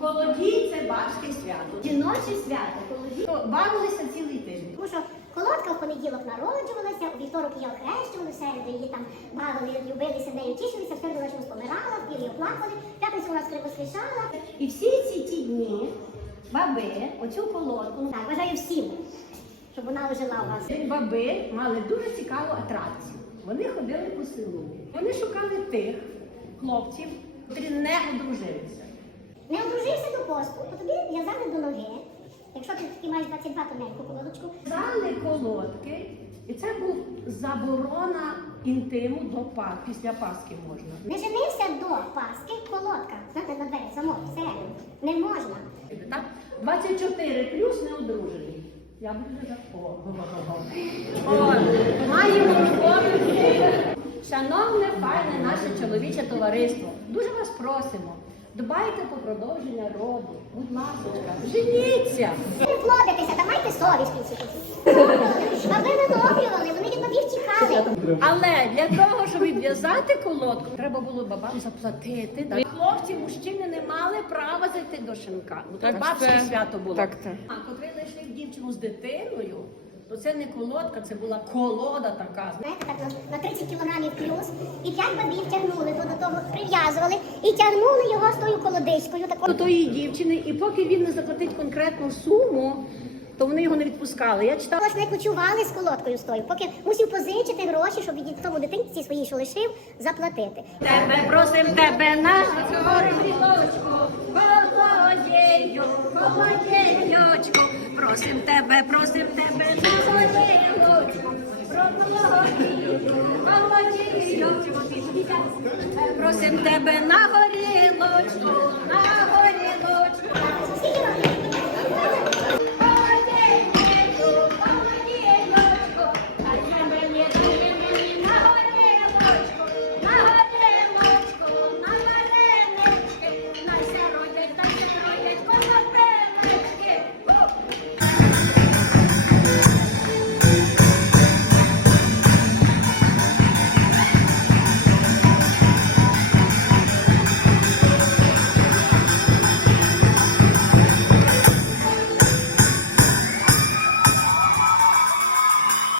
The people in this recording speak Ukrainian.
Колодій це бабське свято. Жіноче свято, колоді. Бавилися цілий тиждень. Тому що колодка в понеділок народжувалася, у вівторок її охрещували, в середу її там бавили, любилися нею, тішилися, в середу вона чомусь помирала, в її оплакували, в п'ятницю вона скоро воскрешала. І всі ці ті дні баби оцю колодку, ну, Так, бажаю всім, щоб вона ожила у вас. баби мали дуже цікаву атракцію. Вони ходили по селу. Вони шукали тих хлопців, які не одружилися. Не одружився до посту, то тобі в'язали до ноги. Якщо ти таки маєш 22 тоненьку колодочку, Дали колодки, і це був заборона інтиму до пас. Після Пасхи можна. не женився до Пасхи, колодка. Знаєте, на двері замок, всередину. Не можна. Так? 24 плюс не одружений. Я буду за О, маємо роботу. Шановне, файне наше чоловіче товариство. Дуже вас просимо. Дбайте про продовження роду. Будь ласка, женіться. Не плодитеся, та майте совість в кінці. кінців. Баби винохлювали, вони від бабів тікали. Але для того, щоб відв'язати колодку, треба було бабам заплатити. Так. Хлопці, мужчини не мали права зайти до шинка. Бо Так бабське свято було. так це. А коли знайшли дівчину з дитиною, то це не колодка, це була колода така. Знаєте, так на, на 30 кілограмів плюс. І п'ять бабів тягнули, то прив'язували і тягнули його з тою колодичкою. До тої дівчини, і поки він не заплатить конкретну суму, то вони його не відпускали. Я читала. Ось не кочували з колодкою з тою, поки мусив позичити гроші, щоб від тому дитинці своїй, що лишив, заплатити. Тебе просим тебе на горілочку. Просим тебе, просим тебе на горілочку. Просим тебе на горілочку, на